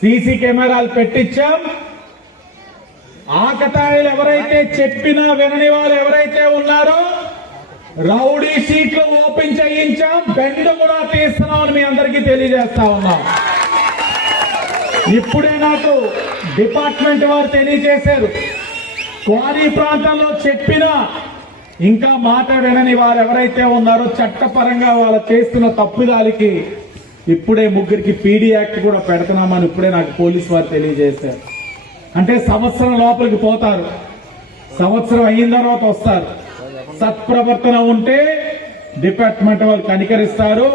CC కెమెరాలు పెట్టించాం. ఆకతాయిలు ఎవరైతే చెప్పినా వినని వారు ఎవరైతే ఉన్నారో రౌడీ షీట్లు ఓపెన్ చేయించాం, బెండ్ కూడా తీస్తున్నామని మీ అందరికీ తెలియజేస్తా ఉన్నాం. ఇప్పుడే నాకు డిపార్ట్మెంట్ వారు తెలియజేశారు, క్వారీ ప్రాంతంలో చెప్పినా ఇంకా మాట వినని వారు ఎవరైతే ఉన్నారో చట్టపరంగా వాళ్ళు చేస్తున్న తప్పుదాలికి ఇప్పుడే 3 పీడీ యాక్ట్ కూడా పెడుతున్నామని ఇప్పుడే నాకు పోలీసు వారు తెలియజేశారు. అంటే సంవత్సరం లోపలికి పోతారు, సంవత్సరం అయిన తర్వాత వస్తారు. సత్ప్రవర్తన ఉంటే డిపార్ట్మెంట్ వాళ్ళు కనికరిస్తారు,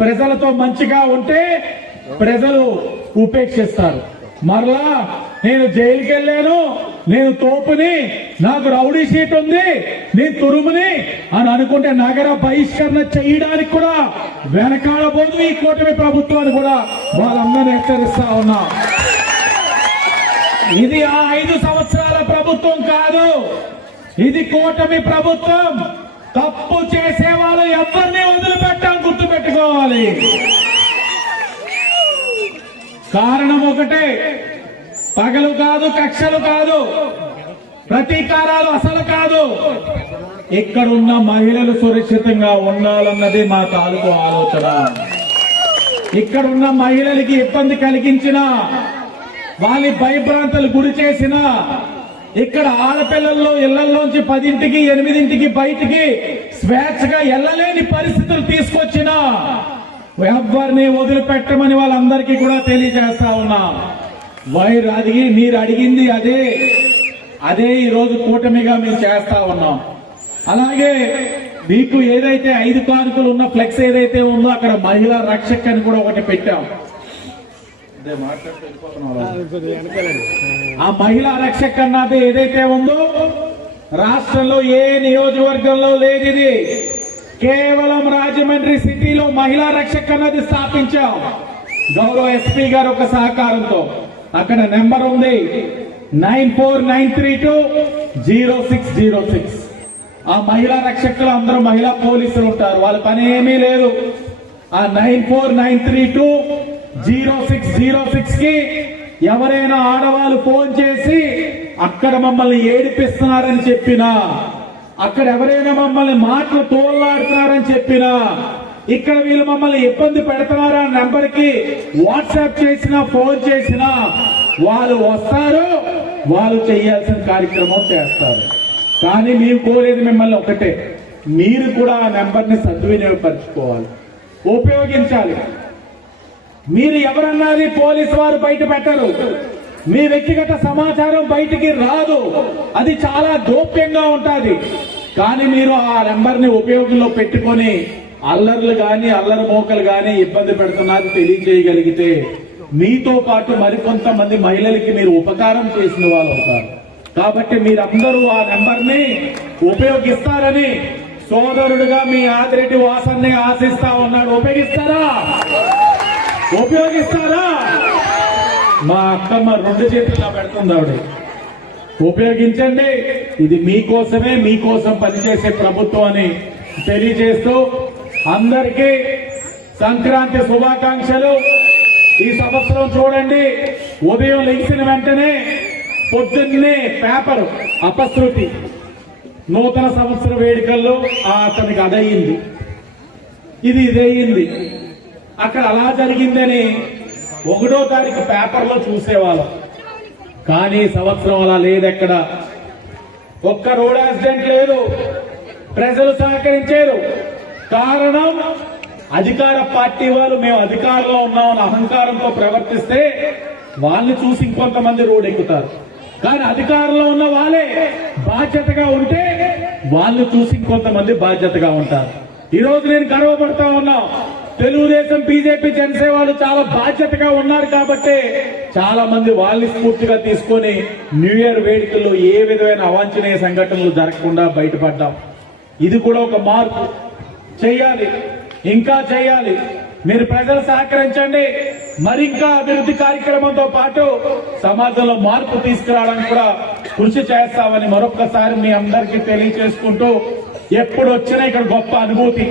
ప్రజలతో మంచిగా ఉంటే ప్రజలు ఉపేక్షిస్తారు. మరలా నేను జైలుకి వెళ్ళాను, నేను తోపుని, నాకు రౌడీ షీట్ ఉంది, నేను తురుముని అని అనుకుంటే నగర బహిష్కరణ చేయడానికి కూడా వెనకాడబోదు ఈ కూటమి ప్రభుత్వాన్ని కూడా వాళ్ళందరినీ హెచ్చరిస్తా ఉన్నా. ఇది ఆ 5 సంవత్సరాల ప్రభుత్వం కాదు, ఇది కూటమి ప్రభుత్వం. తప్పు చేసే వాళ్ళు ఎవరిని వదిలిపెట్టాం, గుర్తుపెట్టుకోవాలి. కారణం ఒకటే, పగలు కాదు, కక్షలు కాదు, ప్రతీకారాలు అసలు కాదు. ఇక్కడున్న మహిళలు సురక్షితంగా ఉండాలన్నది మా తాలూకు ఆలోచన. ఇక్కడున్న మహిళలకి ఇబ్బంది కలిగించిన, వాళ్ళని భయభ్రాంతలు గురి చేసిన, ఇక్కడ ఆడపిల్లల్లో ఇళ్లలోంచి 10ంటికి 8ంటికి బయటికి స్వేచ్ఛగా వెళ్ళలేని పరిస్థితులు తీసుకొచ్చిన ఎవరిని వదిలిపెట్టమని వాళ్ళందరికీ కూడా తెలియజేస్తా ఉన్నా. మీరు అడిగింది అదే ఈ రోజు కూటమిగా మేము చేస్తా ఉన్నాం. అలాగే మీకు ఏదైతే 5 కానుకలు ఉన్న ఫ్లెక్స్ ఏదైతే ఉందో అక్కడ మహిళా రక్షక్ అని కూడా ఒకటి పెట్టాం. ఆ మహిళా రక్షక్ అన్నది ఏదైతే ఉందో రాష్ట్రంలో ఏ నియోజకవర్గంలో లేదు. ఇది కేవలం రాజమండ్రి సిటీలో మహిళా రక్షక్ అన్నది స్థాపించాం గౌరవ ఎస్పీ గారు ఒక సహకారంతో. అక్కడ నెంబర్ ఉంది 9493200606. ఆ మహిళా రక్షకులు అందరూ మహిళా పోలీసులు ఉంటారు, వాళ్ళ పని ఏమీ లేదు. ఆ 9493200606 కి ఎవరైనా ఆడవాళ్ళు ఫోన్ చేసి అక్కడ మమ్మల్ని ఏడిపిస్తున్నారని చెప్పినా, అక్కడ ఎవరైనా మమ్మల్ని మాటలు తోలాడుతున్నారని చెప్పినా, ఇక్కడ వీళ్ళు మమ్మల్ని ఇబ్బంది పెడుతున్నారా నెంబర్ కి వాట్సాప్ చేసినా ఫోన్ చేసినా వాళ్ళు వస్తారు, వాళ్ళు చేయాల్సిన కార్యక్రమం చేస్తారు. కానీ మేము కోరేది మిమ్మల్ని ఒకటే, మీరు కూడా ఆ నెంబర్ ని సద్వినియోగపరచుకోవాలి, ఉపయోగించాలి. మీరు ఎవరన్నది పోలీసు వారు బయట పెట్టరు, మీ వ్యక్తిగత సమాచారం బయటికి రాదు, అది చాలా గోప్యంగా ఉంటుంది. కానీ మీరు ఆ నెంబర్ ని ఉపయోగంలో పెట్టుకొని అల్లర్లు గాని అల్లరి మోకలు గాని ఇబ్బంది పెడుతున్నారు తెలియజేయగలిగితే మీతో పాటు మరికొంతమంది మహిళలకి మీరు ఉపకారం చేసిన వాళ్ళు అవుతారు. కాబట్టి మీరందరూ ఆ నెంబర్ ని ఉపయోగిస్తారని సోదరుడుగా మీ ఆదిరెడ్డి వాసన్ని ఆశిస్తా ఉన్నాడు. ఉపయోగిస్తారా? మా అక్కమ్మ 2 చేతుల్లో పెడుతుంది ఆవిడ. ఉపయోగించండి, ఇది మీకోసమే, మీకోసం పనిచేసే ప్రభుత్వం అని తెలియజేస్తూ అందరికీ సంక్రాంతి శుభాకాంక్షలు. ఈ సంవత్సరం చూడండి, ఉదయం లెగిసిన వెంటనే పొద్దున్నే పేపర్ అపశృతి నూతన సంవత్సర వేడుకల్లో అతనికి అదయింది, ఇదయింది, అక్కడ అలా జరిగిందని 1వ తారీఖు పేపర్లో చూసేవాళ్ళం. కానీ సంవత్సరం అలా లేదు, ఎక్కడ ఒక్క రోడ్ యాక్సిడెంట్ లేదు. ప్రజలు సహకరించారు. కారణం అధికార పార్టీ వాళ్ళు మేము అధికారంలో ఉన్నామని అహంకారంతో ప్రవర్తిస్తే వాళ్ళని చూసి ఇంకొంతమంది రోడ్ ఎక్కుతారు. కానీ అధికారంలో ఉన్న వాళ్ళే బాధ్యతగా ఉంటే వాళ్ళని చూసి ఇంకొంతమంది బాధ్యతగా ఉంటారు. ఈ రోజు నేను గర్వపడతా ఉన్నా, తెలుగుదేశం, బీజేపీ, జనసేన వాళ్ళు చాలా బాధ్యతగా ఉన్నారు కాబట్టి చాలా మంది వాళ్ళని స్ఫూర్తిగా తీసుకొని న్యూ ఇయర్ వేడుకల్లో ఏ విధమైన అవాంఛనీయ సంఘటనలు జరగకుండా బయటపడ్డాం. ఇది కూడా ఒక మార్పు చేయాలి, ఇంకా చేయాలి. మీరు ప్రజలు సహకరించండి, మరింకా అభివృద్ధి కార్యక్రమంతో పాటు సమాజంలో మార్పు తీసుకురావడానికి కూడా కృషి చేస్తామని మరొక్కసారి మీ అందరికీ తెలియజేసుకుంటూ, ఎప్పుడు వచ్చినా ఇక్కడ గొప్ప అనుభూతి.